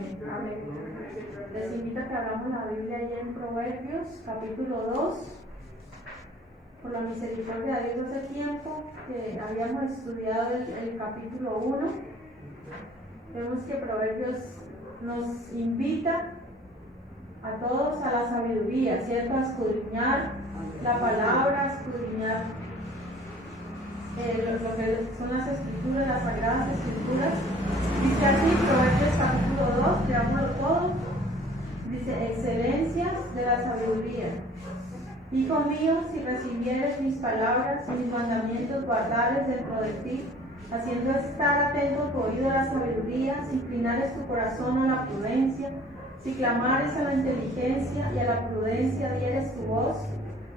Amén. Les invito a que abramos la Biblia ahí en Proverbios, capítulo 2. Por la misericordia de Dios, hace tiempo que habíamos estudiado el capítulo 1. Vemos que Proverbios nos invita a todos a la sabiduría, ¿cierto? A escudriñar la palabra, a escudriñar lo que son las escrituras, las sagradas escrituras. Dice así, Proverbios capítulo 2, leámoslo todo. Dice, excelencias de la sabiduría. Hijo mío, si recibieres mis palabras y mis mandamientos guardares dentro de ti, haciendo estar atento tu oído a la sabiduría, si inclinares tu corazón a la prudencia, si clamares a la inteligencia y a la prudencia dieres tu voz,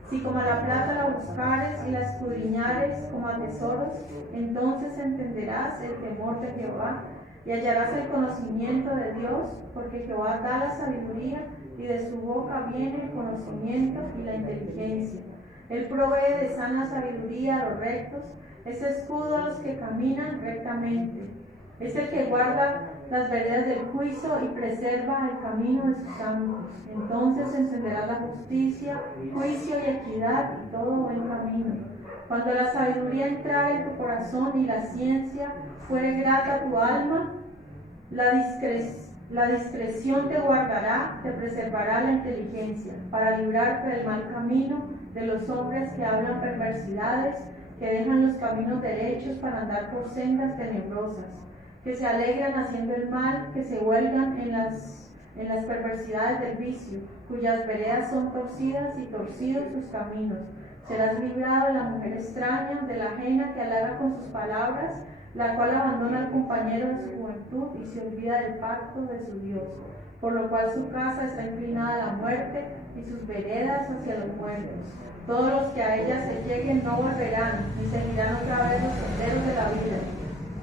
si como a la plata la buscares y la escudriñares como a tesoros, entonces entenderás el temor de Jehová y hallarás el conocimiento de Dios, porque Jehová da la sabiduría y de su boca viene el conocimiento y la inteligencia. Él provee de sana sabiduría a los rectos, es escudo a los que caminan rectamente. Es el que guarda las veredas del juicio y preserva el camino de sus santos. Entonces encenderá la justicia, juicio y equidad y todo buen camino. Cuando la sabiduría entrare en tu corazón y la ciencia fuere grata a tu alma, la discreción te guardará, te preservará la inteligencia, para librarte del mal camino de los hombres que hablan perversidades, que dejan los caminos derechos para andar por sendas tenebrosas, que se alegran haciendo el mal, que se huelgan en las perversidades del vicio, cuyas veredas son torcidas y torcidos sus caminos. Serás librado de la mujer extraña, de la ajena que halaga con sus palabras, la cual abandona al compañero de su juventud y se olvida del pacto de su Dios, por lo cual su casa está inclinada a la muerte y sus veredas hacia los muertos. Todos los que a ella se lleguen no volverán, ni seguirán otra vez los senderos de la vida.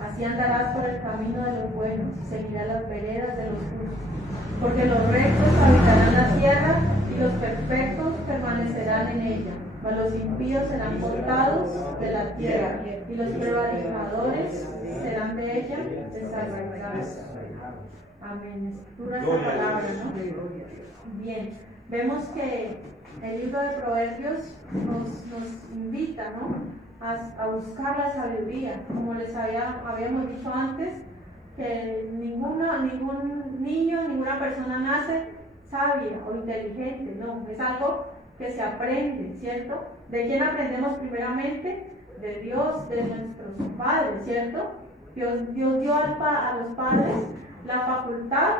Así andarás por el camino de los buenos y seguirás las veredas de los justos. Porque los rectos habitarán la tierra y los perfectos permanecerán en ella. Mas los impíos serán cortados de la tierra y los prevaricadores serán de ella desarraigados. Amén. Es dura esta palabra, ¿no? Bien, vemos que el libro de Proverbios nos invita, ¿no?, a buscar la sabiduría. Como les habíamos dicho antes, que ningún niño, ninguna persona nace sabia o inteligente, no, es algo que se aprende, ¿cierto? ¿De quién aprendemos primeramente? De Dios, de nuestros padres, ¿cierto? Dios dio a los padres la facultad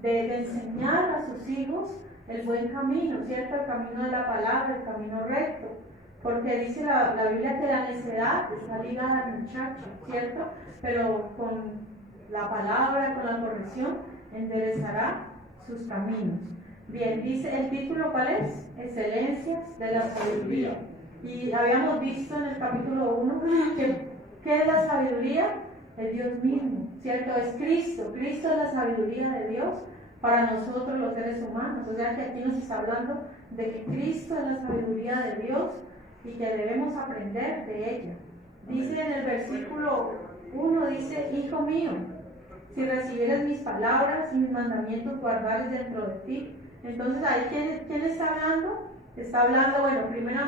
de enseñar a sus hijos el buen camino, ¿cierto? El camino de la palabra, el camino recto. Porque dice la Biblia que la necedad está ligada al muchacho, ¿cierto? Pero con la palabra, con la corrección, enderezará sus caminos. Bien, dice el título, ¿cuál es? Excelencias de la sabiduría. Y habíamos visto en el capítulo 1 ¿qué es la sabiduría? El Dios mismo, ¿cierto? Es Cristo. Cristo es la sabiduría de Dios para nosotros los seres humanos. O sea que aquí nos está hablando de que Cristo es la sabiduría de Dios y que debemos aprender de ella. Dice en el versículo 1, dice, hijo mío, si recibieres mis palabras y mis mandamientos guardares dentro de ti. Entonces ahí, ¿quién está hablando? Está hablando, bueno, primero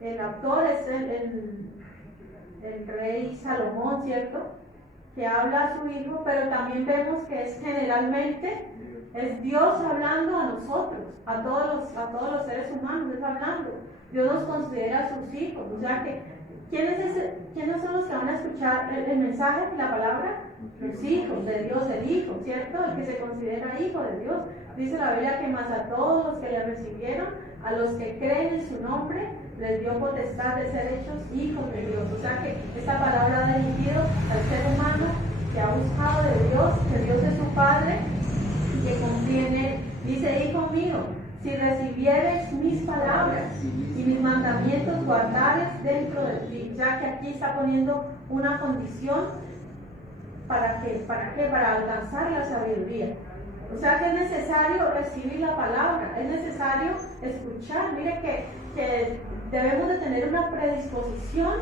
el autor es el rey Salomón, ¿cierto?, que habla a su hijo, pero también vemos que es generalmente es Dios hablando a nosotros, a todos los seres humanos, es hablando. Dios nos considera sus hijos. O sea que, ¿quiénes son los que van a escuchar el mensaje, la palabra? Los hijos de Dios, el Hijo, ¿cierto? El que se considera hijo de Dios. Dice la Biblia que más a todos los que le recibieron, a los que creen en su nombre, les dio potestad de ser hechos hijos de Dios. O sea que esta palabra ha dirigido al ser humano que ha buscado de Dios, que Dios es su Padre y que confía en Él. Dice, hijo mío, si recibieres mis palabras y mis mandamientos guardares dentro de ti. O sea que aquí está poniendo una condición ¿para qué? Para alcanzar la sabiduría. O sea que es necesario recibir la palabra, es necesario escuchar. Mire que debemos de tener una predisposición,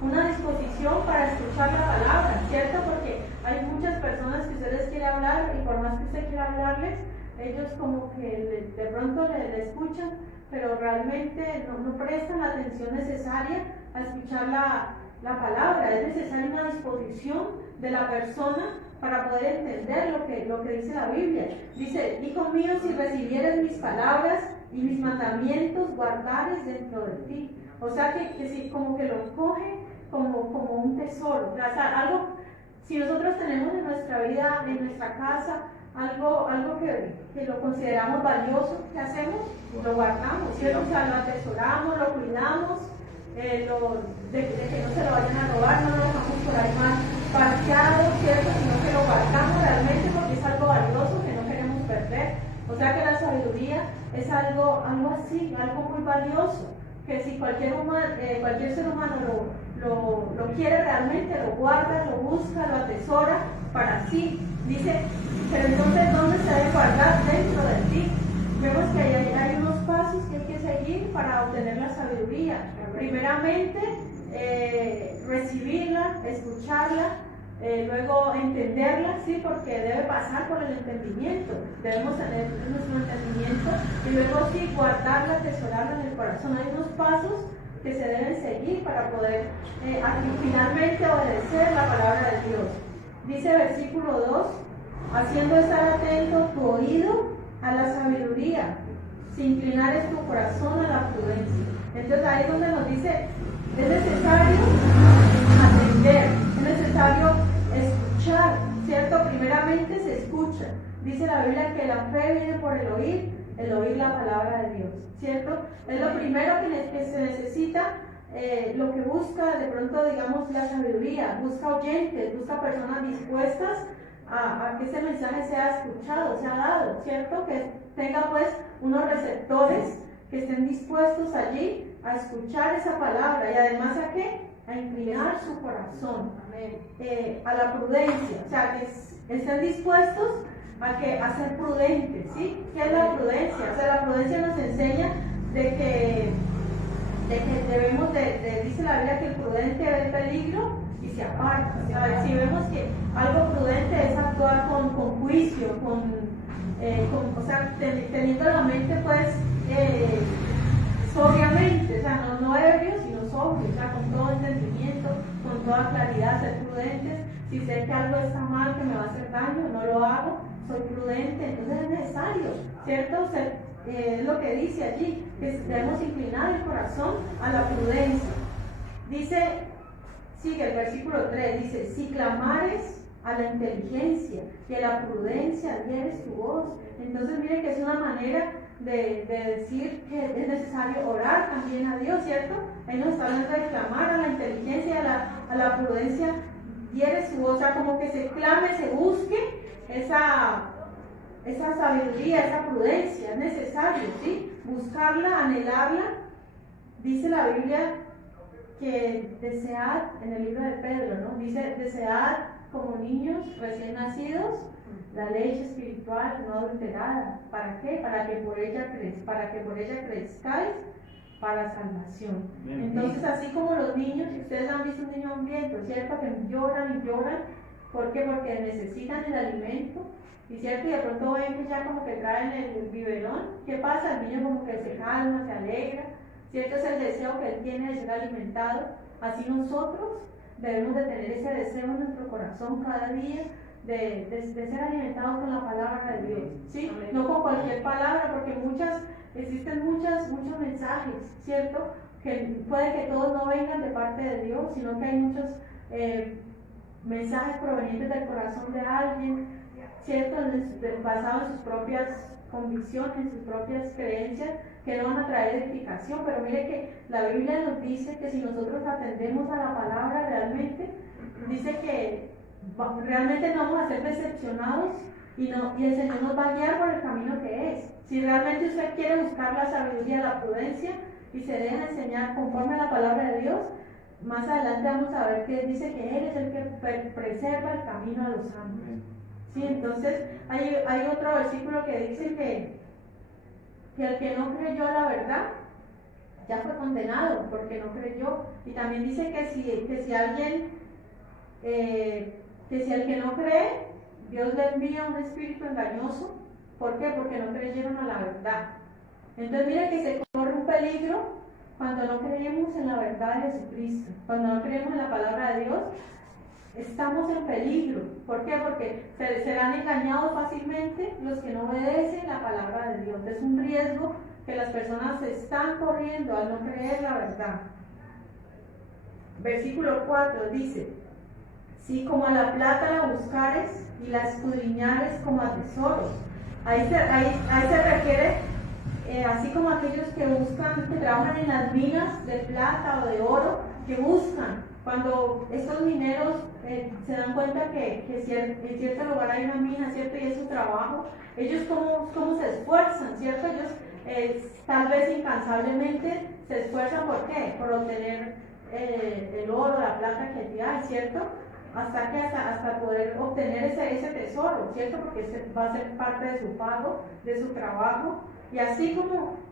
una disposición para escuchar la palabra, ¿cierto? Porque hay muchas personas que usted les quiere hablar y por más que usted quiere hablarles, ellos como que de pronto le escuchan, pero realmente no prestan la atención necesaria a escuchar la palabra. Es necesaria una disposición de la persona para poder entender lo que dice la Biblia. Dice: hijo mío, si recibieres mis palabras y mis mandamientos guardares dentro de ti. O sea que si como que lo coge como un tesoro. O sea, algo, si nosotros tenemos en nuestra vida, en nuestra casa, algo que lo consideramos valioso, ¿qué hacemos? Lo guardamos, ¿cierto? O sea, lo atesoramos, lo cuidamos, de que no se lo vayan a robar, no lo dejamos por ahí más parqueado, ¿cierto? Sino que lo guardamos realmente porque es algo valioso que no queremos perder. O sea que la sabiduría es algo así, algo muy valioso, que si cualquier ser humano lo quiere realmente, lo guarda, lo busca, lo atesora para sí. Dice, pero entonces, ¿dónde se debe guardar? Dentro de ti. Vemos que hay unos pasos que hay que seguir para obtener la sabiduría. Primeramente, recibirla, escucharla, luego entenderla, ¿sí? Porque debe pasar por el entendimiento. Debemos tener nuestro entendimiento y luego sí guardarla, atesorarla en el corazón. Hay unos pasos que se deben seguir para poder finalmente obedecer la palabra de Dios. Dice versículo 2, haciendo estar atento tu oído a la sabiduría, si inclinares tu corazón a la prudencia. Entonces ahí es donde nos dice, es necesario atender, es necesario escuchar, ¿cierto? Primeramente se escucha. Dice la Biblia que la fe viene por el oír la palabra de Dios, ¿cierto? Es lo primero que se necesita. Lo que busca de pronto, digamos, la sabiduría, busca oyentes, busca personas dispuestas a que ese mensaje sea escuchado, sea dado, ¿cierto? Que tenga pues unos receptores que estén dispuestos allí a escuchar esa palabra y además ¿a qué? A inclinar su corazón a la prudencia, o sea, que estén dispuestos a ser prudentes, ¿sí? ¿Qué es la prudencia? O sea, la prudencia nos enseña de que debemos dice la Biblia que el prudente ve el peligro y se aparta. Si vemos que algo prudente es actuar con juicio, o sea, teniendo la mente pues sobriamente, o sea, no ebrio, sino sobrio, o sea, con todo entendimiento, con toda claridad, ser prudentes. Si sé que algo está mal, que me va a hacer daño, no lo hago, soy prudente. Entonces es necesario, ¿cierto? Es lo que dice allí, que debemos inclinar el corazón a la prudencia. Dice, sigue el versículo 3, dice, si clamares a la inteligencia y a la prudencia dieres tu voz. Entonces mire que es una manera de decir que es necesario orar también a Dios, ¿cierto? Él nos está hablando de clamar a la inteligencia y a la prudencia dieres su voz, o sea, como que se clame, se busque esa sabiduría, esa prudencia, es necesario, ¿sí? Buscarla, anhelarla. Dice la Biblia que desead, en el libro de Pedro, ¿no? Dice, desead como niños recién nacidos la leche espiritual no adulterada. ¿Para qué? Para que por ella crezcáis para salvación. Entonces, así como los niños, si ustedes han visto un niño hambriento, ¿cierto? Que lloran y lloran, ¿por qué? Porque necesitan el alimento. Y cierto, y de pronto ven que ya como que traen el biberón. ¿Qué pasa? El niño como que se calma, se alegra, ¿cierto? Es el deseo que él tiene de ser alimentado. Así nosotros debemos de tener ese deseo en nuestro corazón cada día de ser alimentados con la palabra de Dios, ¿sí? No con cualquier palabra, porque existen muchos mensajes, ¿cierto? Que puede que todos no vengan de parte de Dios, sino que hay muchos mensajes provenientes del corazón de alguien, ¿cierto? Basados en sus propias convicciones, en sus propias creencias, que no van a traer edificación. Pero mire que la Biblia nos dice que si nosotros atendemos a la palabra realmente, dice que realmente no vamos a ser decepcionados y el Señor nos va a guiar por el camino que es. Si realmente usted quiere buscar la sabiduría, la prudencia y se deja enseñar conforme a la palabra de Dios, más adelante vamos a ver que dice que Él es el que preserva el camino a los santos. ¿Sí? Entonces hay otro versículo que dice que el que no creyó a la verdad ya fue condenado porque no creyó. Y también dice que si el que no cree Dios le envía un espíritu engañoso. ¿Por qué? Porque no creyeron a la verdad. Entonces mira que se corre un peligro cuando no creemos en la verdad de Jesucristo, cuando no creemos en la palabra de Dios. Estamos en peligro. ¿Por qué? Porque serán engañados fácilmente los que no obedecen la palabra de Dios. Es un riesgo que las personas están corriendo al no creer la verdad. Versículo 4 dice: si como a la plata la buscares y la escudriñares como a tesoros. Ahí se refiere, así como aquellos que buscan, que trabajan en las minas de plata o de oro, que buscan. Cuando estos mineros se dan cuenta que en cierto lugar hay una mina, ¿cierto? Y es su trabajo, ellos cómo se esfuerzan, ¿cierto? Ellos tal vez incansablemente se esfuerzan, ¿por qué? Por obtener el oro, la plata que allí hay, ¿cierto? Hasta poder obtener ese tesoro, ¿cierto? Porque va a ser parte de su pago, de su trabajo. Y así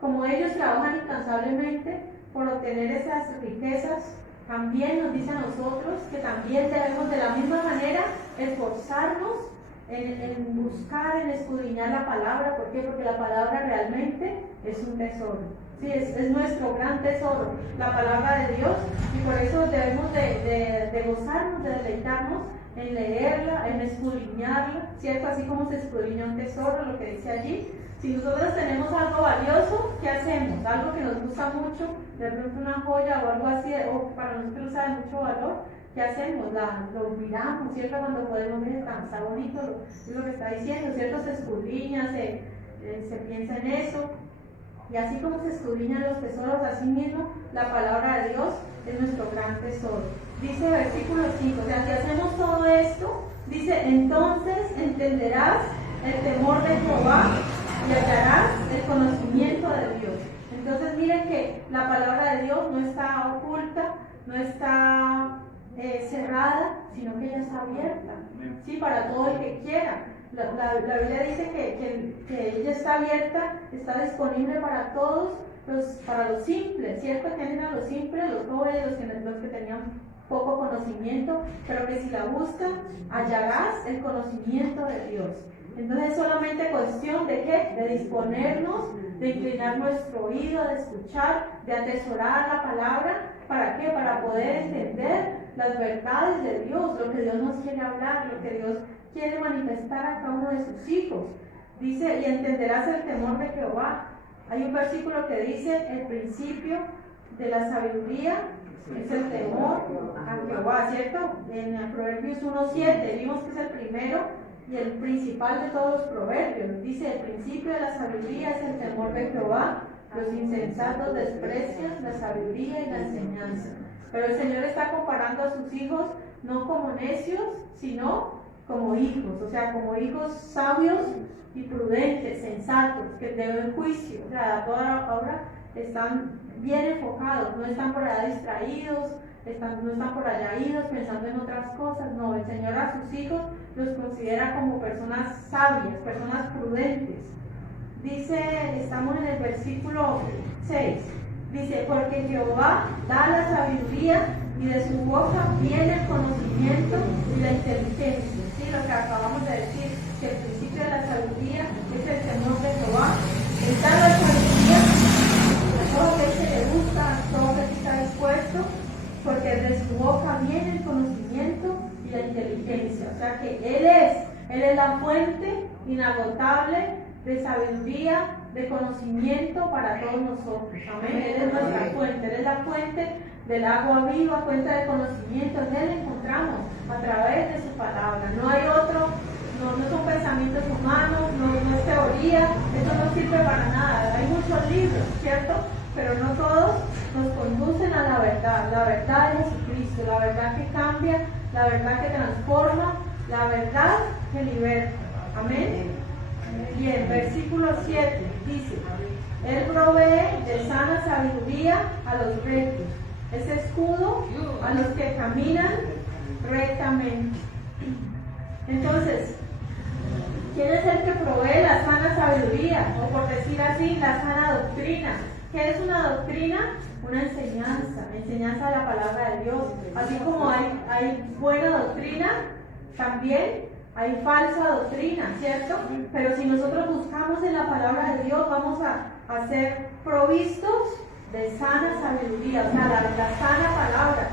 como ellos trabajan incansablemente por obtener esas riquezas, también nos dice a nosotros que también debemos de la misma manera esforzarnos en buscar, en escudriñar la palabra. ¿Por qué? Porque la palabra realmente es un tesoro. Sí, es nuestro gran tesoro, la palabra de Dios, y por eso debemos de gozarnos, de deleitarnos en leerla, en escudriñarla, ¿cierto? Así como se escudriña un tesoro, lo que dice allí. Si nosotros tenemos algo valioso, ¿qué hacemos? Algo que nos gusta mucho, de pronto una joya o algo así, o para nosotros sabe mucho valor, ¿qué hacemos? Lo miramos, ¿cierto? Cuando podemos ver, está bonito, es lo que está diciendo, ¿cierto? Se escudriña, se piensa en eso. Y así como se escudriñan los tesoros, así mismo la palabra de Dios es nuestro gran tesoro. Dice versículo 5, o sea, si hacemos todo esto, dice, entonces entenderás el temor de Jehová y hallarás el conocimiento de Dios. Entonces miren que la palabra de Dios no está oculta, no está cerrada, sino que ella está abierta, ¿sí? Para todo el que quiera. La Biblia dice que ella está abierta, está disponible para todos, para los simples, ¿cierto? Que a los simples, los jóvenes, los que tenían poco conocimiento, pero que si la buscan, hallarás el conocimiento de Dios. Entonces es solamente cuestión de ¿qué? De disponernos, de inclinar nuestro oído, de escuchar, de atesorar la palabra. ¿Para qué? Para poder entender las verdades de Dios, lo que Dios nos quiere hablar, lo que Dios quiere manifestar a cada uno de sus hijos. Dice, y entenderás el temor de Jehová. Hay un versículo que dice, el principio de la sabiduría es el temor a Jehová, ¿cierto? En Proverbios 1:7 vimos que es el primero y el principal de todos los proverbios. Dice, el principio de la sabiduría es el temor de Jehová. Los insensatos desprecian la sabiduría y la enseñanza. Pero el Señor está comparando a sus hijos no como necios, sino como hijos, o sea, como hijos sabios y prudentes, sensatos, que deben juicio. O sea, a toda hora están bien enfocados, no están por allá distraídos, no están por allá idos pensando en otras cosas. No, el Señor a sus hijos los considera como personas sabias, personas prudentes. Dice, estamos en el versículo 6, dice, porque Jehová da la sabiduría y de su boca viene el conocimiento y la inteligencia. ¿Sí? Lo que acabamos de decir, que el principio de la sabiduría es el temor de Jehová. Está la sabiduría, todo aquel que le gusta, todo aquel que está dispuesto, porque de su boca viene el conocimiento y la inteligencia. O sea que Él es la fuente inagotable de sabiduría, de conocimiento para todos nosotros. Amén. Él es nuestra fuente, Él es la fuente del agua viva, fuente de conocimiento. En Él encontramos a través de su palabra. No hay otro, no son pensamientos humanos, no es teoría, eso no sirve para nada. Hay muchos libros, ¿cierto? Pero no todos nos conducen a la verdad de Jesucristo, la verdad que cambia, la verdad que transforma, la verdad que liberta. Amén. Bien, versículo 7 dice, Él provee de sana sabiduría a los rectos, es escudo a los que caminan rectamente. Entonces, ¿quién es el que provee la sana sabiduría? O por decir así, la sana doctrina. ¿Qué es una doctrina? Una enseñanza de la palabra de Dios. Así como hay buena doctrina, también hay falsa doctrina, ¿cierto? Pero si nosotros buscamos en la palabra de Dios, vamos a ser provistos de sana sabiduría, o sea, la sana palabra,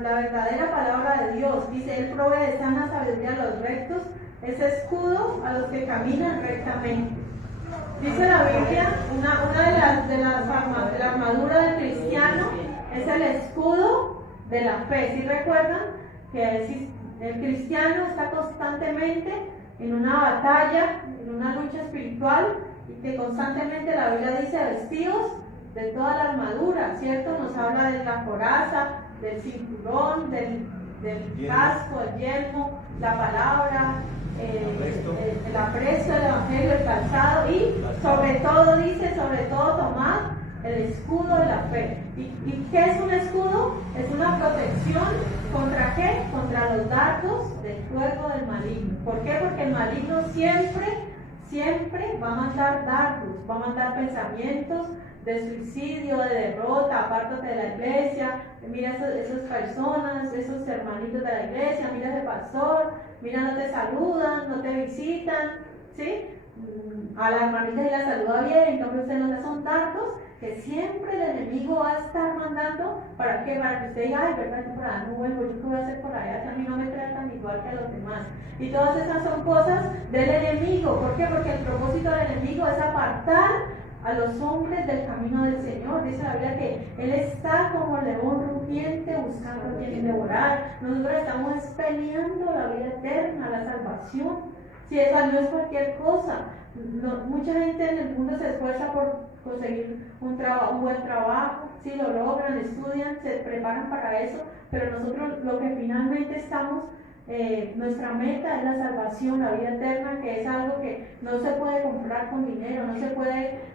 la verdadera palabra de Dios. Dice, Él provee de sana sabiduría a los rectos, es escudo a los que caminan rectamente. Dice la Biblia, una de la armadura del cristiano es el escudo de la fe. ¿Sí recuerdan? Que el cristiano está constantemente en una batalla, en una lucha espiritual, y que constantemente la Biblia dice vestidos de toda la armadura, ¿cierto? Nos habla de la coraza, del cinturón, del casco, el yelmo, la palabra, el apresto, el evangelio, el calzado, y sobre todo dice, sobre todo tomad el escudo de la fe. ¿Y qué es un escudo? Es una protección ¿contra qué? Contra los dardos del fuego del maligno. ¿Por qué? Porque el maligno siempre va a mandar dardos, va a mandar pensamientos de suicidio, de derrota, apártate de la iglesia, mira esas personas, esos hermanitos de la iglesia, mira ese pastor, mira, no te saludan, no te visitan, ¿sí? A la hermanita y la saluda bien, entonces usted no da, son dardos que siempre el enemigo va a estar mandando. ¿Para qué? Para que usted diga, ay, verdad, yo por allá no vuelvo, yo qué voy a hacer por allá, que a mí no me tratan igual que a los demás. Y todas esas son cosas del enemigo. ¿Por qué? Porque el propósito del enemigo es apartar a los hombres del camino del Señor. Dice la Biblia que Él está como león rugiente buscando a quien devorar. Nosotros estamos peleando la vida eterna, la salvación. Si esa no es cualquier cosa. Mucha gente en el mundo se esfuerza por conseguir un buen trabajo, si lo logran, estudian, se preparan para eso, pero nosotros lo que finalmente estamos, nuestra meta es la salvación, la vida eterna, que es algo que no se puede comprar con dinero, no se puede,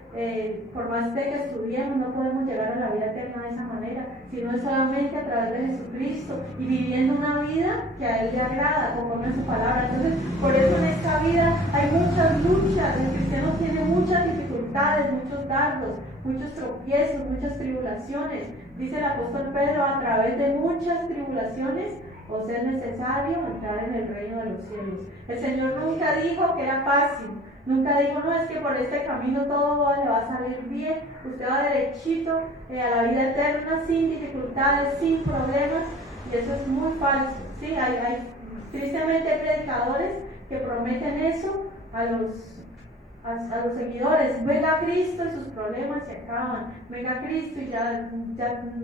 por más de que estudiemos, no podemos llegar a la vida eterna de esa manera, sino es solamente a través de Jesucristo y viviendo una vida que a Él le agrada, conforme a su palabra. Entonces, por eso en esta vida hay muchas luchas, el cristiano tiene muchas dificultades, muchos dardos, muchos tropiezos, muchas tribulaciones. Dice el apóstol Pedro, a través de muchas tribulaciones os es necesario entrar en el reino de los cielos. El Señor nunca dijo que era fácil, nunca dijo, no, es que por este camino todo le va a salir bien, usted va derechito a la vida eterna, sin dificultades, sin problemas, y eso es muy falso. ¿Sí? Tristemente hay predicadores que prometen eso a los seguidores. Venga Cristo y sus problemas se acaban, venga Cristo y ya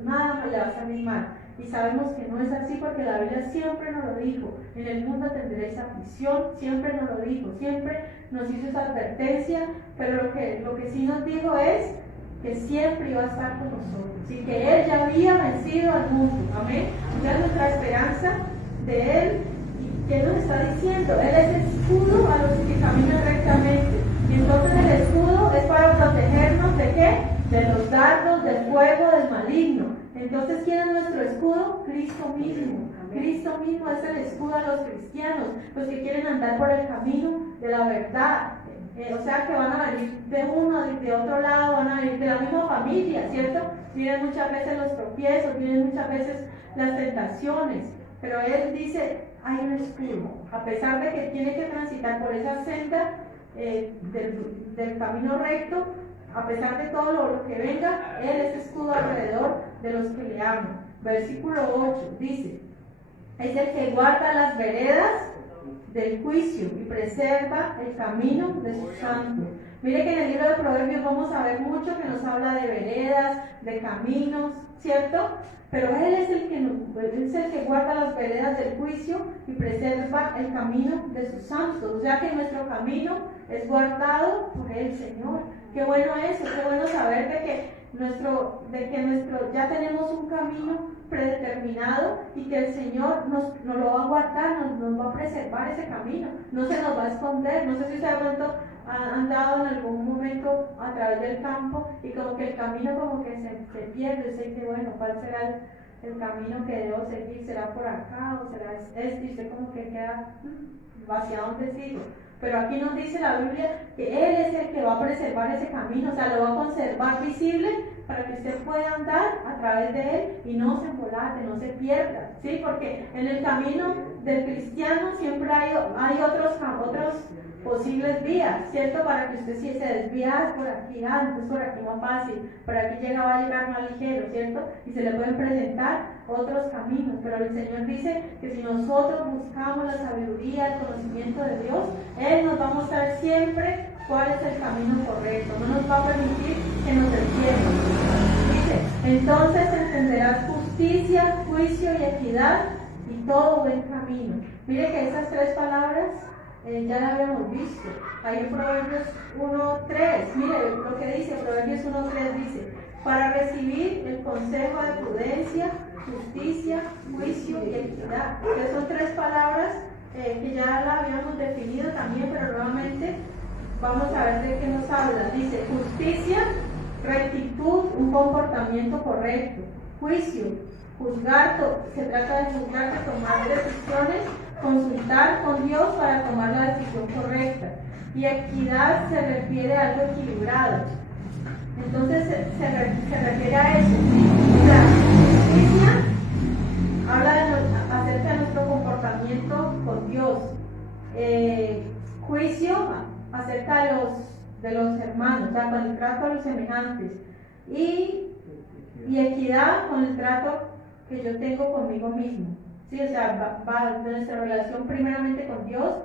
nada le va a salir mal. Y sabemos que no es así, porque la Biblia siempre nos lo dijo: en el mundo tendréis aflicción, siempre nos lo dijo, siempre nos hizo esa advertencia, pero lo que sí nos dijo es que siempre iba a estar con nosotros y que Él ya había vencido al mundo. Amén. Ya nuestra esperanza de Él. ¿Y qué nos está diciendo? Él es escudo a los que caminan rectamente. Y entonces el escudo es para protegernos ¿de qué? De los dardos, del fuego, del maligno. Entonces, ¿quién es nuestro escudo? Cristo mismo. Cristo mismo es el escudo a los cristianos, los que quieren andar por el camino de la verdad. O sea, que van a venir de uno, de otro lado, van a venir de la misma familia, ¿cierto? Vienen muchas veces los tropiezos, vienen muchas veces las tentaciones, pero Él dice, hay un escudo. A pesar de que tiene que transitar por esa senda del camino recto, a pesar de todo lo que venga, Él es escudo alrededor de los que le aman. Versículo 8 dice, es el que guarda las veredas del juicio y preserva el camino de sus santos. Mire que en el libro de Proverbios vamos a ver mucho que nos habla de veredas, de caminos, ¿cierto? Pero Él es el que guarda las veredas del juicio y preserva el camino de sus santos. O sea que nuestro camino es guardado por el Señor. Qué bueno eso, qué bueno saber de que ya tenemos un camino predeterminado y que el Señor nos lo va a guardar, nos va a preservar ese camino, no se nos va a esconder. No sé si ustedes han andado en algún momento a través del campo y como que el camino como que se pierde, usted dice, bueno, ¿cuál será el camino que debo seguir? ¿Será por acá o será este? Y usted como que queda hacia dónde sigo. Pero aquí nos dice la Biblia que Él es el que va a preservar ese camino, o sea, lo va a conservar visible para que usted pueda andar a través de él y no se embolate, no se pierda, ¿sí? Porque en el camino del cristiano siempre hay otros posibles vías, ¿cierto? Para que usted, si se desvía por aquí, entonces por aquí más fácil, por aquí va a llegar más ligero, ¿cierto? Y se le pueden presentar otros caminos, pero el Señor dice que si nosotros buscamos la sabiduría, el conocimiento de Dios, Él nos va a mostrar siempre cuál es el camino correcto, no nos va a permitir que nos desviemos. Dice, entonces entenderás justicia, juicio y equidad y todo buen camino. Mire que esas tres palabras ya la habíamos visto. Ahí en Proverbios 1:3, mire lo que dice, Proverbios 1:3 dice, para recibir el consejo de prudencia, justicia, juicio y equidad. Que son tres palabras que ya la habíamos definido también, pero nuevamente vamos a ver de qué nos habla. Dice, justicia, rectitud, un comportamiento correcto. Juicio, juzgar, se trata de juzgar, de tomar decisiones, consultar con Dios para tomar la decisión correcta. Y equidad se refiere a algo equilibrado. Entonces se refiere a eso. La justicia habla acerca de nuestro comportamiento con Dios. Juicio acerca de los hermanos, o sea, con el trato a los semejantes. Y equidad con el trato que yo tengo conmigo mismo. ¿Sí? O sea, va de nuestra relación primeramente con Dios,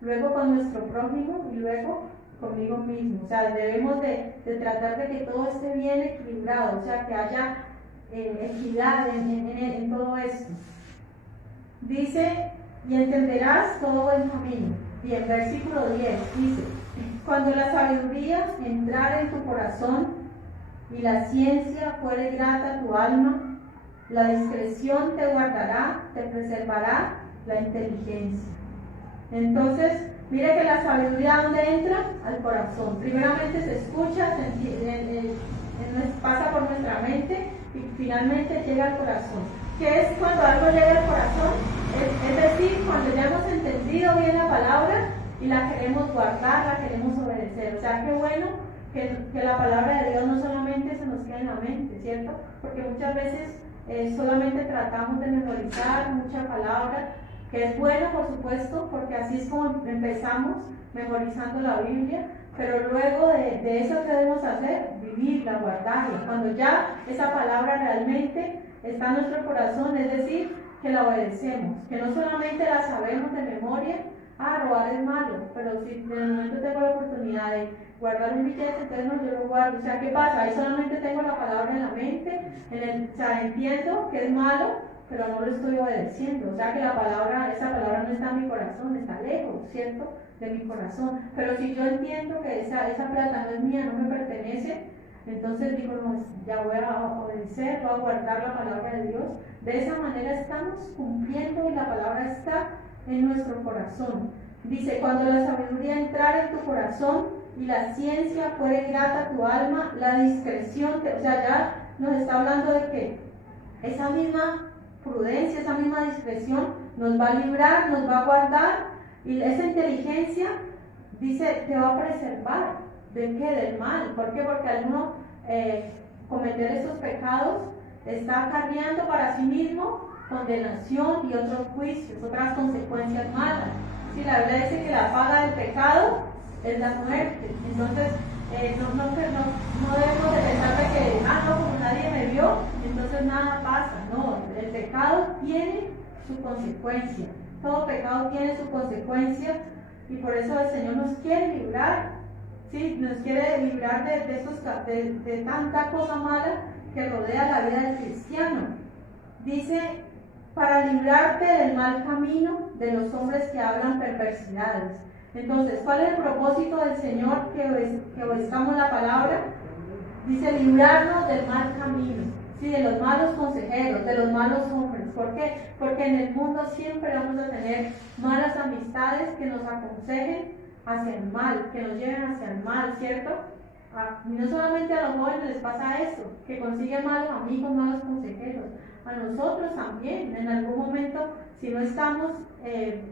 luego con nuestro prójimo y luego conmigo mismo. O sea, debemos de tratar de que todo esté bien equilibrado, o sea, que haya equidad en todo esto. Dice, y entenderás todo buen camino. Bien, versículo 10 dice, cuando la sabiduría entrare en tu corazón y la ciencia fuere grata a tu alma, la discreción te guardará, te preservará la inteligencia. Entonces, mire que la sabiduría, ¿dónde entra? Al corazón. Primeramente se escucha, pasa por nuestra mente y finalmente llega al corazón. ¿Qué es cuando algo llega al corazón? Es decir, cuando ya hemos entendido bien la palabra y la queremos guardar, la queremos obedecer. O sea, qué bueno que la palabra de Dios no solamente se nos quede en la mente, ¿cierto? Porque muchas veces solamente tratamos de memorizar mucha palabra, que es bueno, por supuesto, porque así es como empezamos memorizando la Biblia, pero luego de eso, ¿qué debemos hacer? Vivirla, guardarla. Cuando ya esa palabra realmente está en nuestro corazón, es decir, que la obedecemos, que no solamente la sabemos de memoria, robar es malo, pero si de momento tengo la oportunidad de guardar un billete, entonces no, yo lo guardo. O sea, ¿qué pasa? Ahí solamente tengo la palabra en la mente, o sea, entiendo que es malo, pero no lo estoy obedeciendo. O sea, que esa palabra no está en mi corazón, está lejos, ¿cierto? De mi corazón. Pero si yo entiendo que esa plata no es mía, no me pertenece, entonces digo, no, ya voy a obedecer, voy a guardar la palabra de Dios. De esa manera estamos cumpliendo y la palabra está en nuestro corazón. Dice, cuando la sabiduría entrara en tu corazón y la ciencia fuere grata a tu alma, la discreción, o sea, ya nos está hablando de que esa misma prudencia, esa misma discreción nos va a librar, nos va a guardar, y esa inteligencia, dice, te va a preservar. ¿De qué? Del mal. ¿Por qué? Porque al uno cometer esos pecados está acarreando para sí mismo condenación y otros juicios, otras consecuencias malas. Si la Biblia dice que la paga del pecado es la muerte, entonces no debemos de pensar de que, no, como nadie me vio, entonces nada pasa. No, el pecado tiene su consecuencia, todo pecado tiene su consecuencia, y por eso el Señor nos quiere librar, ¿sí? Nos quiere librar de tanta cosa mala que rodea la vida del cristiano. Dice, para librarte del mal camino de los hombres que hablan perversidades. Entonces, ¿cuál es el propósito del Señor que obedezcamos la palabra? Dice, librarnos del mal camino, ¿sí? De los malos consejeros, de los malos hombres. ¿Por qué? Porque en el mundo siempre vamos a tener malas amistades que nos aconsejen hacia el mal, que nos lleven hacia el mal, ¿cierto? Y no solamente a los jóvenes les pasa eso, que consiguen malos amigos, malos consejeros. A nosotros también, en algún momento, si no estamos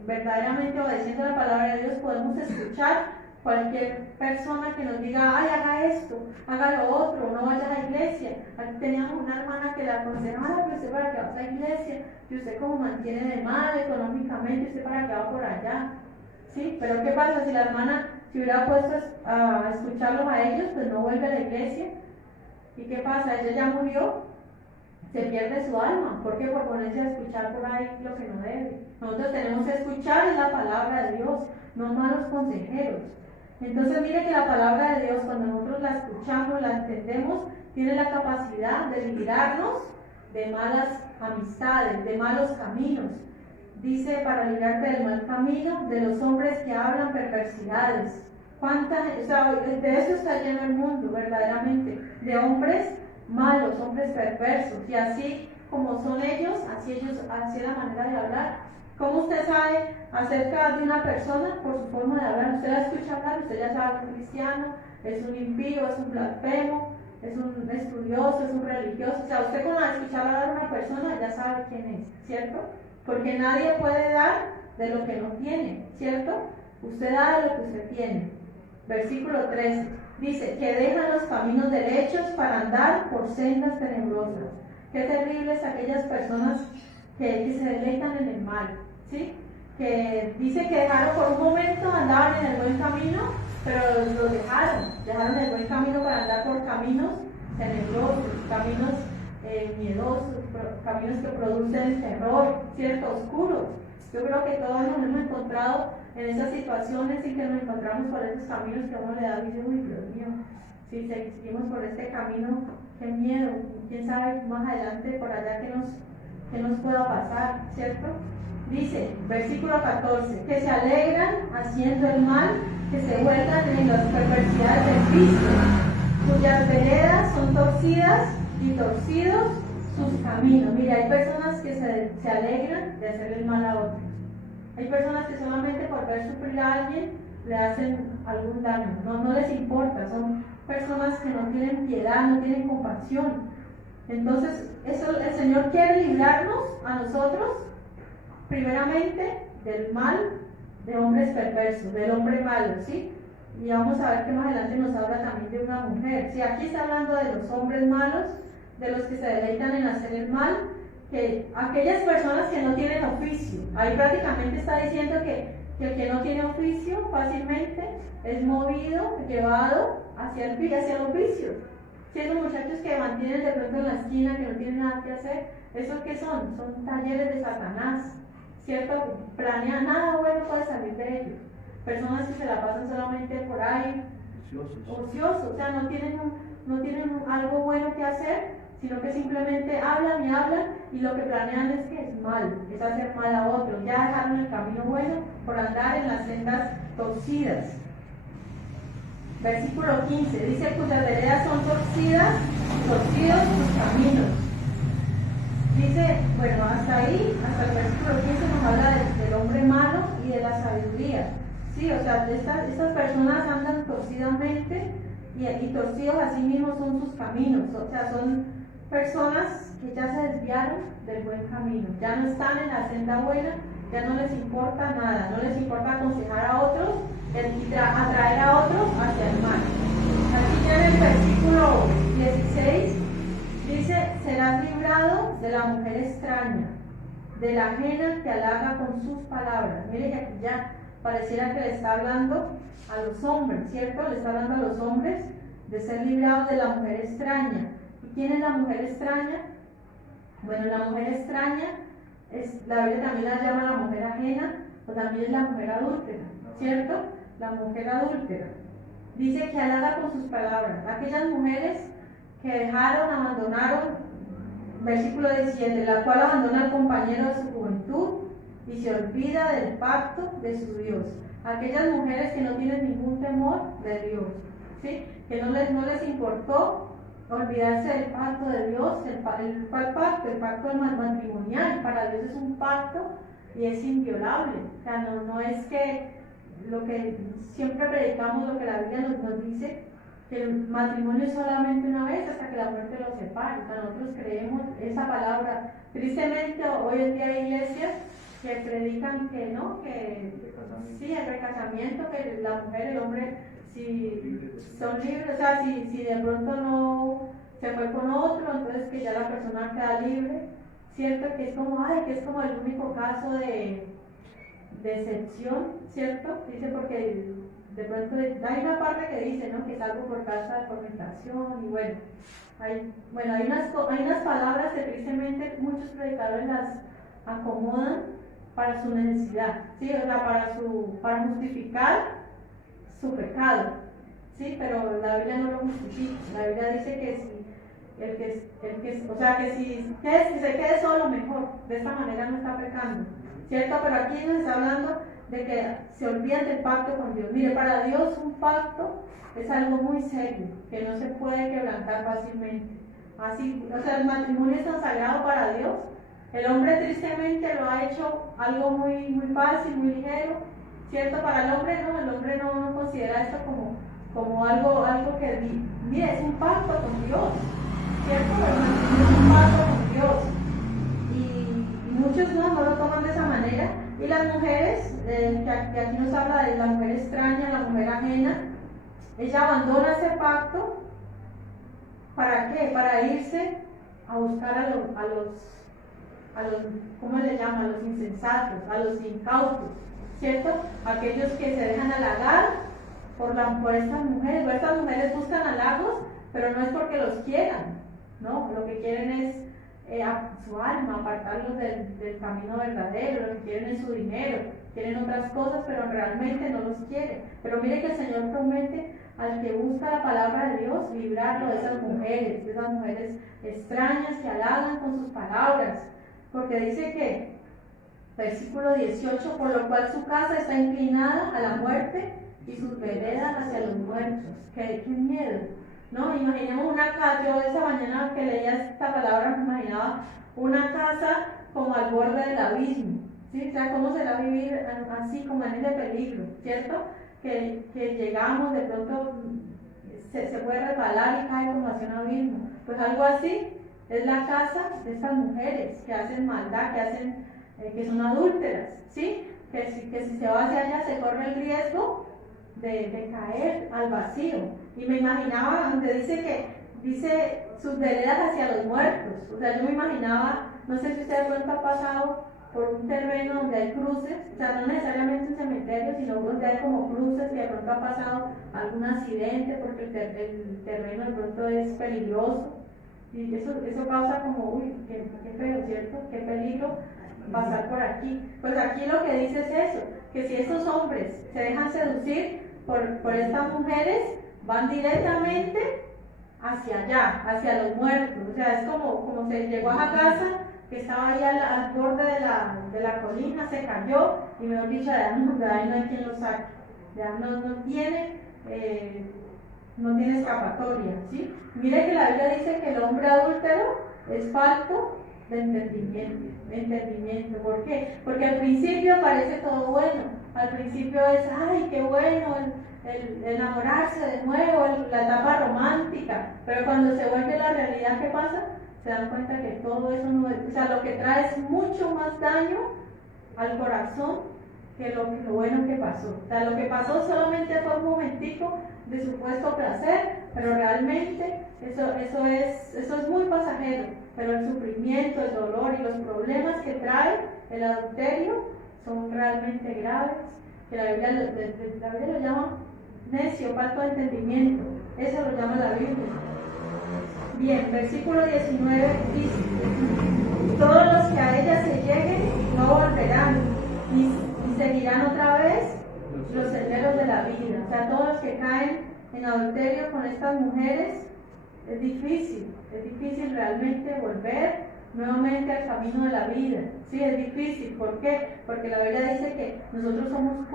verdaderamente obedeciendo la palabra de Dios, podemos escuchar Cualquier persona que nos diga, ay, haga esto, haga lo otro, no vaya a la iglesia. Aquí teníamos una hermana que la aconsejaba, pero usted para qué va a la iglesia, y usted como mantiene de mal económicamente, usted para qué va por allá. ¿Sí? Pero ¿qué pasa si la hermana se hubiera puesto a escucharlos a ellos, pues no vuelve a la iglesia? ¿Y qué pasa? Ella ya murió, se pierde su alma. ¿Por qué? Por ponerse a escuchar por ahí lo que no debe. Nosotros tenemos que escuchar la palabra de Dios, no malos consejeros. Entonces mire que la palabra de Dios, cuando nosotros la escuchamos, la entendemos, tiene la capacidad de librarnos de malas amistades, de malos caminos. Dice, para librarte del mal camino, de los hombres que hablan perversidades. O sea, de eso está lleno el mundo, verdaderamente, de hombres malos, hombres perversos, y así como son ellos, así es la manera de hablar. ¿Cómo usted sabe acerca de una persona? Por su forma de hablar. Usted la escucha hablar, usted ya sabe, es un cristiano, es un impío, es un blasfemo, es un estudioso, es un religioso. O sea, usted con escuchar hablar a una persona ya sabe quién es, ¿cierto? Porque nadie puede dar de lo que no tiene, ¿cierto? Usted da de lo que usted tiene. Versículo 13 dice, que dejan los caminos derechos para andar por sendas tenebrosas. Qué terribles aquellas personas que se deleitan en el mal, ¿sí? Que dice que dejaron por un momento, andaban en el buen camino, pero lo dejaron el buen camino para andar por caminos tenebrosos, caminos miedosos, caminos que producen terror, ¿cierto? Oscuros. Yo creo que todos nos hemos encontrado en esas situaciones y que nos encontramos por esos caminos que uno le da y dice, uy, Dios mío, si seguimos por este camino, qué miedo, quién sabe más adelante por allá que nos pueda pasar, ¿cierto? Dice, versículo 14, que se alegran haciendo el mal, que se vuelcan en las perversidades del Cristo, cuyas veredas son torcidas y torcidos sus caminos. Mira, hay personas que se alegran de hacer el mal a otros. Hay personas que solamente por ver sufrir a alguien le hacen algún daño, no les importa, son personas que no tienen piedad, no tienen compasión. Entonces, el Señor quiere librarnos a nosotros, primeramente, del mal de hombres perversos, del hombre malo, ¿sí? Y vamos a ver que más adelante nos habla también de una mujer. Si aquí está hablando de los hombres malos, de los que se deleitan en hacer el mal, que aquellas personas que no tienen oficio, ahí prácticamente está diciendo que el que no tiene oficio fácilmente es movido, llevado hacia el oficio. Si esos muchachos que mantienen de pronto en la esquina, que no tienen nada que hacer, ¿esos qué son? Son talleres de Satanás, ¿cierto? Planean, nada bueno puede salir de ellos. Personas que se la pasan solamente por ahí, ociosos, o sea, no tienen algo bueno que hacer, sino que simplemente hablan y lo que planean es que es mal, es hacer mal a otros. Ya dejaron el camino bueno por andar en las sendas torcidas. Versículo 15 dice, cuyas veredas son torcidas, torcidos sus caminos. Dice, bueno, hasta ahí, hasta el versículo 15 nos habla del hombre malo y de la sabiduría. Sí, o sea, estas personas andan torcidamente y torcidos así mismo son sus caminos. O sea, son personas que ya se desviaron del buen camino, ya no están en la senda buena, ya no les importa nada, no les importa aconsejar a otros y atraer a otros hacia el mal. Aquí en el versículo 16 dice, serás librado de la mujer extraña, de la ajena que halaga con sus palabras. Mire que aquí ya pareciera que le está hablando a los hombres, ¿cierto? Le está hablando a los hombres de ser librados de la mujer extraña. ¿Y quién es la mujer extraña? Bueno, la mujer extraña, la Biblia también la llama la mujer ajena, o también es la mujer adúltera, ¿cierto? La mujer adúltera. Dice que halaga con sus palabras. Aquellas mujeres que abandonaron, versículo 17, la cual abandona al compañero de su juventud y se olvida del pacto de su Dios. Aquellas mujeres que no tienen ningún temor de Dios, ¿sí? Que no les importó olvidarse del pacto de Dios, el pacto matrimonial. Para Dios es un pacto y es inviolable. O sea, no es que lo que siempre predicamos, lo que la Biblia nos dice, que el matrimonio es solamente una vez hasta que la muerte los separe. O sea, nosotros creemos esa palabra. Tristemente, hoy en día hay iglesias que predican que no, que sí, el recasamiento, que la mujer, el hombre, si son libres, o sea, si de pronto no se fue con otro, entonces que ya la persona queda libre, ¿cierto? Que es como, ay, que es como el único caso de excepción, ¿cierto? Dice porque de pronto hay una parte que dice, ¿no? Que es algo por causa de fornicación y bueno, hay unas palabras que tristemente muchos predicadores las acomodan para su necesidad, ¿sí? O sea, para justificar su pecado, ¿sí? Pero la Biblia no lo justifica. La Biblia dice que si se quede solo, mejor. De esta manera no está pecando, ¿cierto? Pero aquí nos está hablando de que se olvidan del pacto con Dios. Mire, para Dios un pacto es algo muy serio, que no se puede quebrantar fácilmente. Así, o sea, el matrimonio es tan sagrado para Dios. El hombre tristemente lo ha hecho algo muy, muy fácil, muy ligero, ¿cierto? Para el hombre no considera esto como algo que, mire, es un pacto con Dios, ¿cierto? El matrimonio es un pacto con Dios. Y muchos no lo toman de esa manera. Y las mujeres, que aquí nos habla de la mujer extraña, la mujer ajena, ella abandona ese pacto. ¿Para qué? Para irse a buscar a los ¿cómo le llaman? A los insensatos, a los incautos, ¿cierto? Aquellos que se dejan halagar por estas mujeres. Pues estas mujeres buscan halagos, pero no es porque los quieran, ¿no? Lo que quieren es a su alma, apartarlos del camino verdadero, lo que quieren es su dinero, quieren otras cosas, pero realmente no los quieren. Pero mire que el Señor promete al que busca la palabra de Dios, librarlo de esas mujeres extrañas que halagan con sus palabras. Porque dice que, versículo 18, por lo cual su casa está inclinada a la muerte y sus veredas hacia los muertos. ¡Qué miedo! ¿No? Imaginemos una casa, yo esa mañana que leía esta palabra me imaginaba una casa como al borde del abismo, ¿sí? O sea, ¿cómo será vivir así como en ese peligro, ¿cierto? Que llegamos, de pronto se puede resbalar y cae como hacia un abismo. Pues algo así es la casa de estas mujeres que hacen maldad, que son adúlteras, ¿sí? Que si se va hacia allá se corre el riesgo de caer al vacío. Y me imaginaba, donde dice sus veredas hacia los muertos. O sea, yo me imaginaba, no sé si usted de pronto ha pasado por un terreno donde hay cruces, o sea, no necesariamente un cementerio, sino donde hay como cruces, que de pronto ha pasado algún accidente porque el terreno de pronto es peligroso. Y eso causa como, uy, qué feo, ¿cierto? Qué peligro pasar por aquí. Pues aquí lo que dice es eso, que si estos hombres se dejan seducir por estas mujeres, van directamente hacia allá, hacia los muertos. O sea, es como se llegó a la casa, que estaba ahí al borde de la colina, se cayó, y mejor dicho, de ahí no hay quien lo saque. Ya no tiene escapatoria, ¿sí? Mire que la Biblia dice que el hombre adúltero es falto de entendimiento. ¿Por qué? Porque al principio parece todo bueno, al principio es, ay, qué bueno, el enamorarse de nuevo, la etapa romántica, pero cuando se vuelve la realidad, ¿qué pasa? Se dan cuenta que todo eso no es, o sea, lo que trae es mucho más daño al corazón que lo bueno que pasó. O sea, lo que pasó solamente fue un momentico de supuesto placer, pero realmente eso es muy pasajero. Pero el sufrimiento, el dolor y los problemas que trae el adulterio son realmente graves, que la Biblia lo llama necio, falto de entendimiento. Eso lo llama la Biblia. Bien, versículo 19 dice: todos los que a ella se lleguen no volverán, y seguirán otra vez los senderos de la vida. O sea, todos los que caen en adulterio con estas mujeres, es difícil realmente volver nuevamente al camino de la vida. Sí, es difícil. ¿Por qué? Porque la Biblia dice que nosotros somos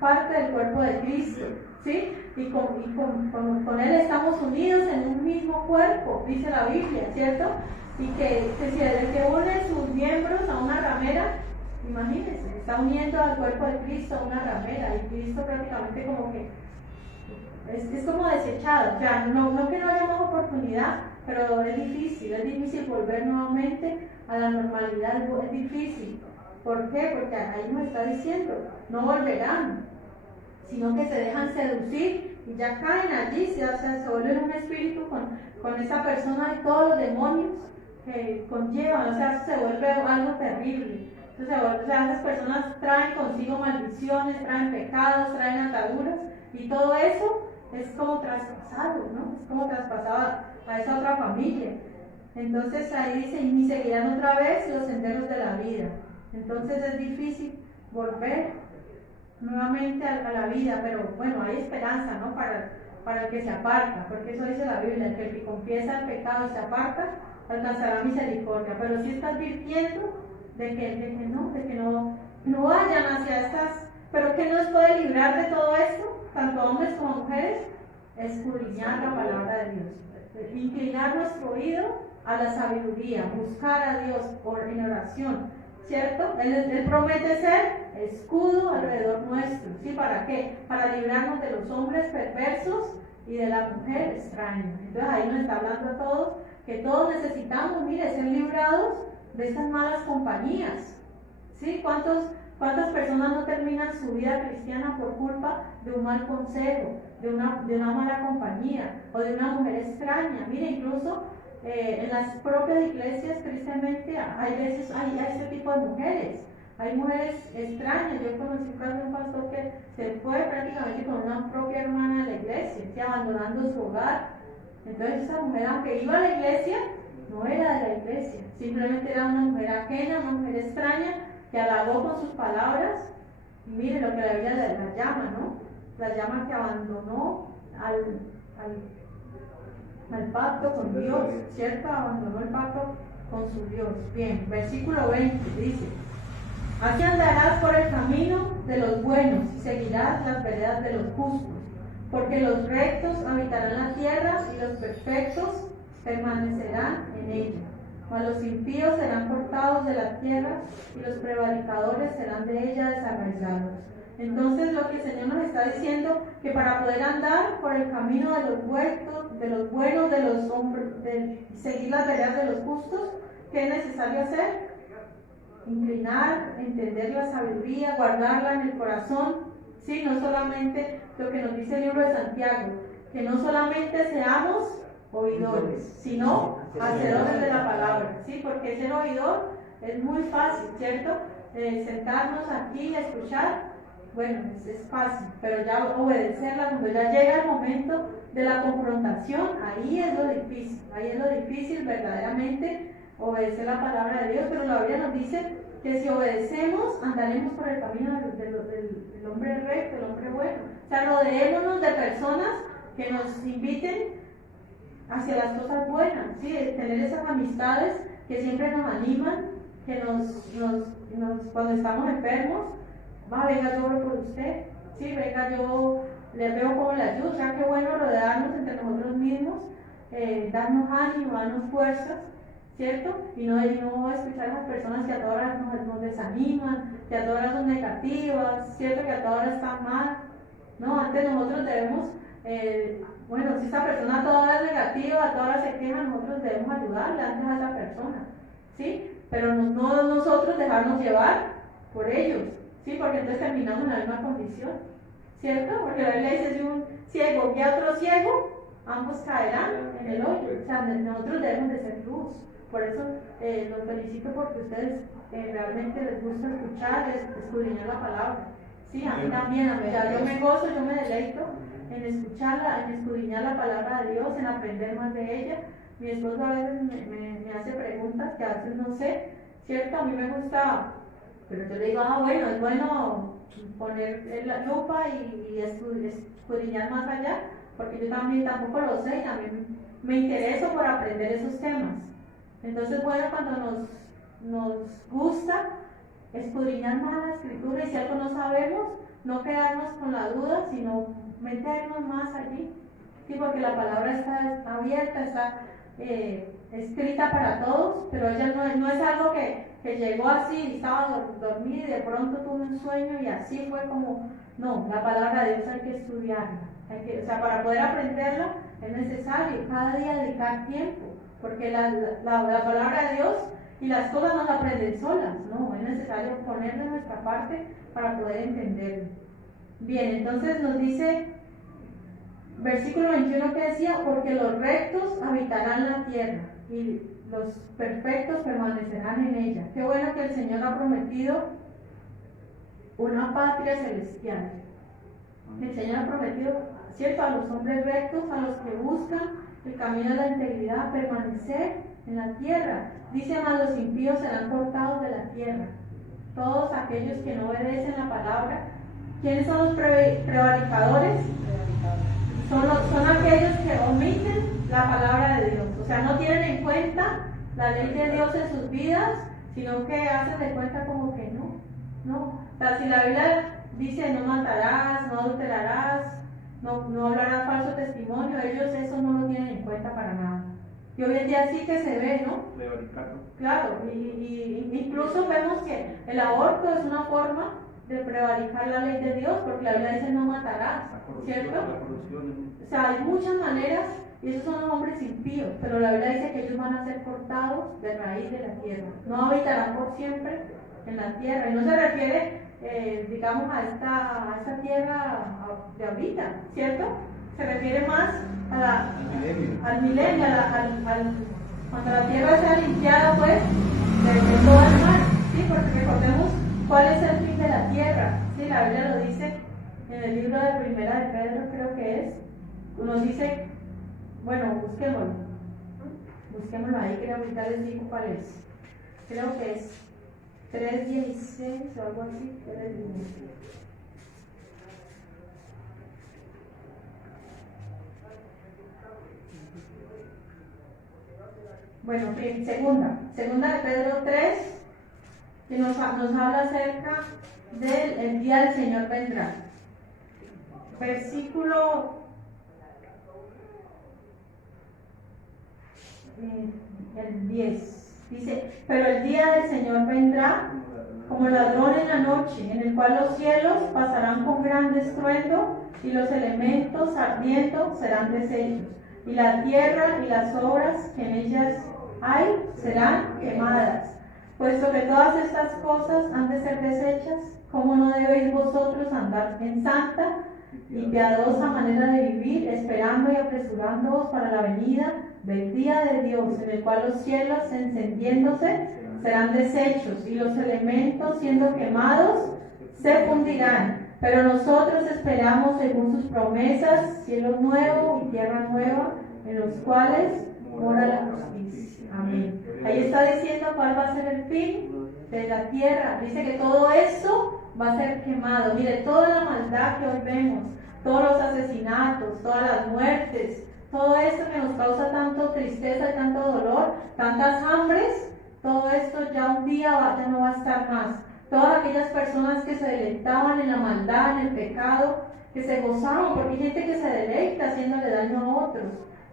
parte del cuerpo de Cristo, ¿sí? Y con Él estamos unidos en un mismo cuerpo, dice la Biblia, ¿cierto? Y que si el que une sus miembros a una ramera, imagínense, está uniendo al cuerpo de Cristo a una ramera, y Cristo prácticamente como que es como desechado. O sea, no que no haya más oportunidad, pero es difícil volver nuevamente a la normalidad, es difícil. ¿Por qué? Porque ahí nos está diciendo, no volverán, sino que se dejan seducir y ya caen allí, se vuelven un espíritu con esa persona y todos los demonios que conllevan, o sea, se vuelve algo terrible. Entonces, o sea, esas personas traen consigo maldiciones, traen pecados, traen ataduras, y todo eso es como traspasado, ¿no? Es como traspasado a esa otra familia. Entonces ahí dice, y ni seguirán otra vez los senderos de la vida. Entonces es difícil volver nuevamente a la vida, pero bueno, hay esperanza, ¿no? Para el que se aparta, porque eso dice la Biblia, que el que confiesa el pecado y se aparta, alcanzará misericordia. Pero si está advirtiendo de que no vayan hacia estas, pero que nos puede librar de todo esto, tanto hombres como mujeres, escudriñar la palabra de Dios, inclinar nuestro oído a la sabiduría, buscar a Dios en oración, ¿cierto? Él promete ser escudo alrededor nuestro, ¿sí? ¿Para qué? Para librarnos de los hombres perversos y de la mujer extraña. Entonces ahí nos está hablando a todos que todos necesitamos, mire, ser librados de estas malas compañías, ¿sí? ¿Cuántas personas no terminan su vida cristiana por culpa de un mal consejo, de una mala compañía o de una mujer extraña? Mire, incluso en las propias iglesias, tristemente, hay veces hay este tipo de mujeres. Hay mujeres extrañas. Yo conocí un caso de un pastor que se fue prácticamente con una propia hermana de la iglesia, ¿sí? Abandonando su hogar. Entonces esa mujer, aunque iba a la iglesia, no era de la iglesia, simplemente era una mujer ajena, una mujer extraña, que halagó con sus palabras. Y mire lo que la Biblia la llama, ¿no? La llama que abandonó al pacto con Dios, ¿cierto? Abandonó el pacto con su Dios. Bien, versículo 20 dice: así andarás por el camino de los buenos y seguirás las veredas de los justos, porque los rectos habitarán la tierra y los perfectos permanecerán en ella. Mas los impíos serán cortados de la tierra y los prevaricadores serán de ella desarraigados. Entonces lo que el Señor nos está diciendo, que para poder andar por el camino de los buenos, de los hombres, de seguir las veredas de los justos, ¿qué es necesario hacer? Inclinar, entender la sabiduría, guardarla en el corazón, ¿sí? No solamente lo que nos dice el libro de Santiago, que no solamente seamos oidores, sino hacedores de la palabra, ¿sí? Porque ser oidor es muy fácil, ¿cierto? Sentarnos aquí y escuchar, bueno, es fácil, pero ya obedecerla, cuando ya llega el momento de la confrontación, ahí es lo difícil verdaderamente obedecer la palabra de Dios. Pero la Biblia nos dice que si obedecemos, andaremos por el camino del hombre recto, del hombre bueno. O sea, rodeémonos de personas que nos inviten hacia las cosas buenas, ¿sí? Tener esas amistades que siempre nos animan, que cuando estamos enfermos, venga, yo oro por usted, ¿sí? Venga, yo le veo cómo le ayudo. O sea, qué bueno rodearnos entre nosotros mismos, darnos ánimo, darnos fuerzas, ¿cierto? Y no escuchar a las personas que a todas horas nos desaniman, que a todas horas son negativas, ¿cierto? Que a todas horas están mal. No, antes nosotros debemos, bueno, si esa persona a todas horas es negativa, a todas horas se queja, nosotros debemos ayudarle antes a esa persona, ¿sí? Pero no nosotros dejarnos llevar por ellos, ¿sí? Porque entonces terminamos en la misma condición, ¿cierto? Porque la Biblia dice: si un ciego guía a otro ciego, ambos caerán en el hoyo. O sea, nosotros debemos de ser luz. Por eso los felicito, porque ustedes realmente les gusta escuchar, escudriñar la palabra. Sí, a mí también, yo me gozo, yo me deleito en escucharla, en escudriñar la palabra de Dios, en aprender más de ella. Mi esposo a veces me hace preguntas que a veces no sé, ¿cierto? A mí me gusta, pero yo le digo: bueno, es bueno poner la lupa y escudriñar más allá, porque yo también tampoco lo sé y también me intereso por aprender esos temas. Entonces, bueno, cuando nos gusta escudriñar más la escritura, y si algo no sabemos, no quedarnos con la duda, sino meternos más allí, ¿sí? Porque la palabra está abierta, está escrita para todos, pero ella no es algo que llegó así y estaba dormida y de pronto tuvo un sueño y así fue como. No, la palabra de Dios hay que estudiarla, o sea, para poder aprenderla es necesario cada día dedicar tiempo, porque la palabra de Dios y las cosas no se aprenden solas, no, es necesario poner de nuestra parte para poder entenderlo. Bien, entonces nos dice, versículo 21 que decía, porque los rectos habitarán la tierra y los perfectos permanecerán en ella. Qué bueno que el Señor ha prometido una patria celestial. El Señor ha prometido, ¿cierto?, a los hombres rectos, a los que buscan el camino de la integridad, permanecer en la tierra. Dice, mas los impíos serán cortados de la tierra. Todos aquellos que no obedecen la palabra. ¿Quiénes son los prevaricadores? Son aquellos que omiten la palabra de Dios. O sea, no tienen en cuenta la ley de Dios en sus vidas, sino que hacen de cuenta como que no. O sea, si la Biblia dice no matarás, no adulterarás, no hablarás falso testimonio, ellos eso no lo tienen en cuenta para nada. Y hoy en día sí que se ve, ¿no? Claro, y incluso vemos que el aborto es una forma de prevaricar la ley de Dios, porque la Biblia dice no matarás, ¿cierto? O sea, hay muchas maneras, y esos son los hombres impíos, pero la Biblia dice que ellos van a ser cortados de raíz de la tierra, no habitarán por siempre en la tierra, y no se refiere, digamos, a esta tierra de ahorita, ¿cierto? Se refiere más al milenio, cuando la tierra sea limpiada, pues, de todo el mal, ¿sí? Porque recordemos cuál es el fin de la tierra, ¿sí? La Biblia lo dice en el libro de Primera de Pedro, creo que es, nos dice, bueno, busquémoslo ahí, que ahorita les digo cuál es, creo que es 3:16 o algo así, que les digo. Bueno, segunda de Pedro 3, que nos habla acerca del día del Señor vendrá. Versículo el 10, dice, pero el día del Señor vendrá como ladrón en la noche, en el cual los cielos pasarán con gran estruendo y los elementos ardiendo serán deshechos, y la tierra y las obras que en ellas hay serán quemadas. Puesto que todas estas cosas han de ser deshechas, ¿cómo no debéis vosotros andar en santa y piadosa manera de vivir, esperando y apresurándoos para la venida del día de Dios, en el cual los cielos encendiéndose serán deshechos y los elementos siendo quemados se fundirán? Pero nosotros esperamos, según sus promesas, cielo nuevo y tierra nueva, en los cuales mora la justicia. Amén. Ahí está diciendo cuál va a ser el fin de la tierra. Dice que todo eso va a ser quemado. Mire, toda la maldad que hoy vemos, todos los asesinatos, todas las muertes, todo esto que nos causa tanto tristeza y tanto dolor, tantas hambres, todo esto ya un día ya no va a estar más. Todas aquellas personas que se deleitaban en la maldad, en el pecado, que se gozaban, porque hay gente que se deleita haciéndole daño a otros.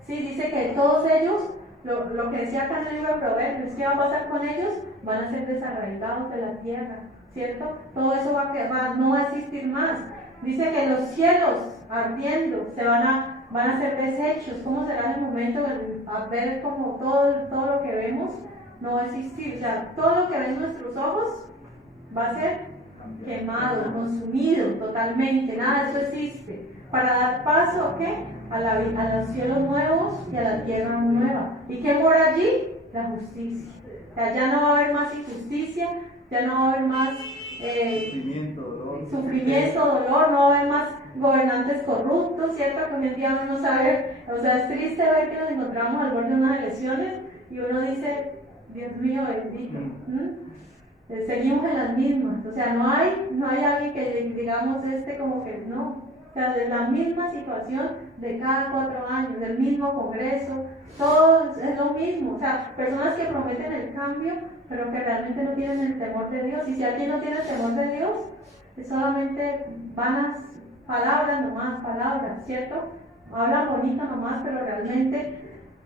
Sí, dice que todos ellos, lo que decía acá en el libro de Proverbios, ¿qué va a pasar con ellos? Van a ser desarraigados de la tierra, ¿cierto? Todo eso no va a existir más. Dice que los cielos ardiendo van a ser deshechos. ¿Cómo será el momento de ver como todo lo que vemos no va a existir? O sea, todo lo que ven nuestros ojos va a ser quemado, consumido totalmente, nada de eso existe, para dar paso, ¿qué? A los cielos nuevos y a la tierra nueva. ¿Y qué mora allí? La justicia. O sea, ya no va a haber más injusticia, ya no va a haber más sufrimiento, dolor, no va a haber más gobernantes corruptos, ¿cierto? Que hoy en día uno sabe, o sea, es triste ver que nos encontramos al borde de unas elecciones y uno dice, Dios mío, bendito. Seguimos en las mismas, o sea, no hay alguien que digamos como que no, o sea, de la misma situación de cada 4 años, del mismo congreso, todo es lo mismo, o sea, personas que prometen el cambio, pero que realmente no tienen el temor de Dios, y si alguien no tiene el temor de Dios, es solamente vanas palabras nomás, palabras, ¿cierto? Hablan bonito nomás, pero realmente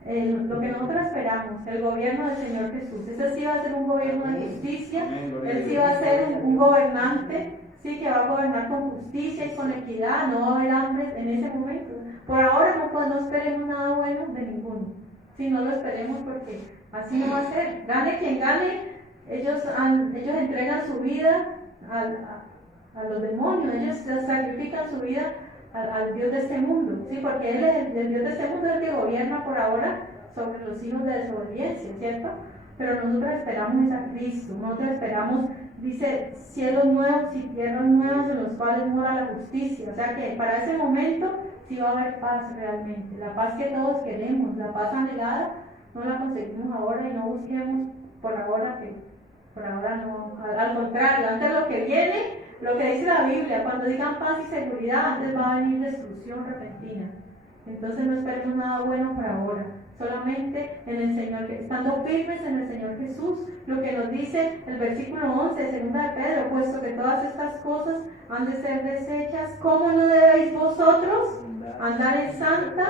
lo que nosotros esperamos, el gobierno del Señor Jesús, ese sí va a ser un gobierno de justicia, él sí va a ser un gobernante, sí, que va a gobernar con justicia y con equidad, no va a haber hambre en ese momento. Por ahora no esperemos nada bueno de ninguno, Si no lo esperemos, porque así no va a ser. Gane quien gane, ellos entregan su vida a los demonios, ellos sacrifican su vida al Dios de este mundo, ¿sí? Porque el Dios de este mundo es el que gobierna por ahora sobre los hijos de desobediencia, ¿cierto? Pero nosotros esperamos a Cristo, nosotros esperamos, dice, cielos nuevos y tierras nuevas en los cuales mora la justicia. O sea que para ese momento sí va a haber paz realmente, la paz que todos queremos, la paz anhelada, no la conseguimos ahora y no busquemos por ahora, que por ahora no, al contrario, antes lo que viene, lo que dice la Biblia, cuando digan paz y seguridad, antes va a venir destrucción repentina. Entonces no esperemos nada bueno por ahora, solamente en el Señor, estando firmes en el Señor Jesús, lo que nos dice el versículo 11, segunda de Pedro, puesto que todas estas cosas han de ser deshechas, ¿cómo no debéis vosotros andar en santa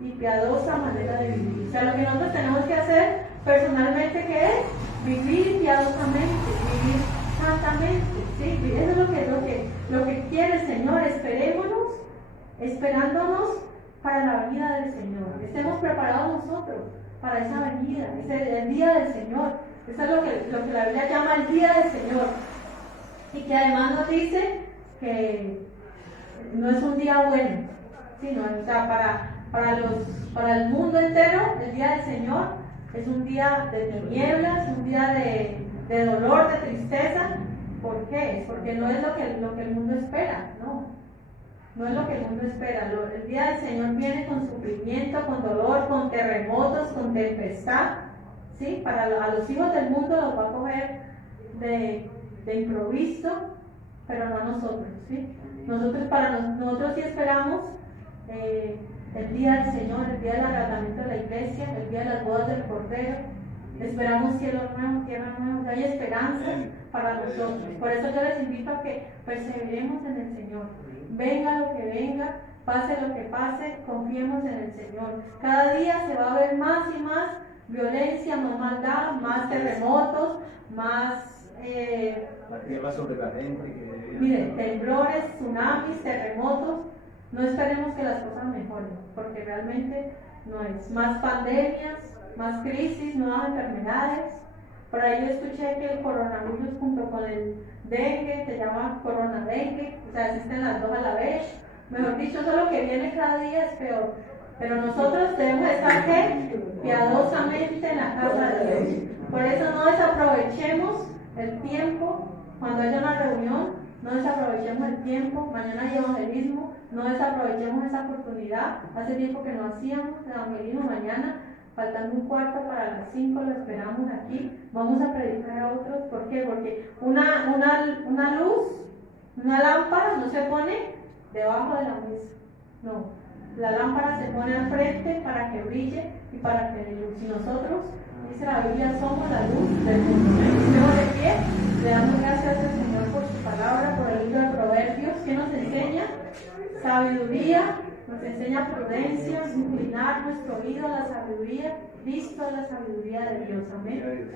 y piadosa manera de vivir? O sea, lo que nosotros tenemos que hacer personalmente, ¿qué es? Vivir piadosamente, vivir santamente, ¿sí? Eso es lo que quiere el Señor. Esperándonos para la venida del Señor. Estemos preparados nosotros para esa venida, el día del Señor. Eso es lo que la Biblia llama el día del Señor. Y que además nos dice que no es un día bueno, sino, o sea, para el mundo entero, el día del Señor es un día de tinieblas, un día de dolor, de tristeza. ¿Por qué? Porque no es lo que el mundo espera, no es lo que el mundo espera. El día del Señor viene con sufrimiento, con dolor, con terremotos, con tempestad, ¿sí? A los hijos del mundo los va a coger de improviso, pero no a nosotros, ¿sí? Nosotros sí esperamos el día del Señor, el día del arrebatamiento de la iglesia, el día de las bodas del Cordero. Esperamos cielo nuevo, tierra nueva, hay esperanza para nosotros. Por eso yo les invito a que perseveremos en el Señor. Venga lo que venga, pase lo que pase, confiemos en el Señor. Cada día se va a ver más y más violencia, más maldad, más terremotos, más mire, temblores, tsunamis, terremotos. No esperemos que las cosas mejoren, porque realmente no es. Más pandemias, más crisis, nuevas enfermedades. Por ahí yo escuché que el coronavirus junto con el dengue se llama coronadengue, o sea, existen las dos a la vez. Mejor dicho, eso lo que viene cada día es peor. Pero nosotros debemos estar piadosamente en la casa de Dios. Por eso no desaprovechemos el tiempo cuando haya una reunión, no desaprovechemos el tiempo. Mañana hay evangelismo, no desaprovechemos esa oportunidad. Hace tiempo que no hacíamos evangelismo. Mañana, faltando un cuarto para las 5, lo esperamos aquí. Vamos a predicar a otros. ¿Por qué? Porque una luz, una lámpara no se pone debajo de la mesa. No. La lámpara se pone al frente para que brille y para que dé luz. Y nosotros, dice la Biblia, somos la luz del mundo. Estemos de pie, le damos gracias al Señor por su palabra, por el libro de Proverbios, que nos enseña sabiduría, nos enseña prudencia, inclinar nuestro oído a la sabiduría, Cristo a la sabiduría de Dios. Amén.